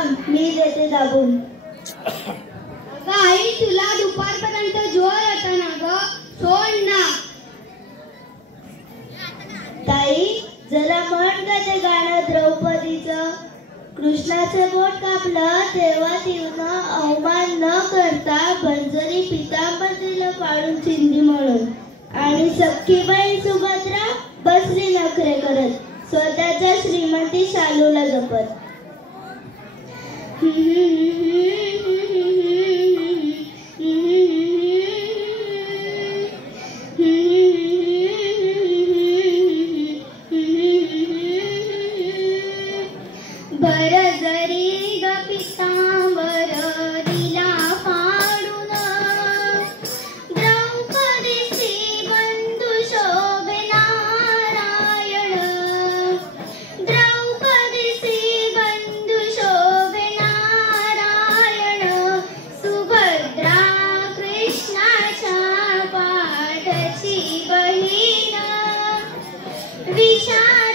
थांब मी देते दाबून. अगं आई तुला दुपारपर्यंत जोर येतो ना ग, सोड ना. ताई जरा म्हण का ते गाणं द्रौपदीचं. कृष्णाचे बोट कापलं तेव्हा तिनं अवमान न करता बंजरी पितांबर दिलं फाडून चिंदी म्हणून. आणि सख्खी बहीण सुभद्रा बसली नखरे करत स्वतःच्या श्रीमंती शालूला जपत. बर जरी ग पितांबर दिला फाडून, द्रौपदीसी बंधू शोभे नारायण. द्रौपदीसी बंधू शोभे नारायण. सुभद्रा कृष्णाच्या पाठची बहीण. विशाल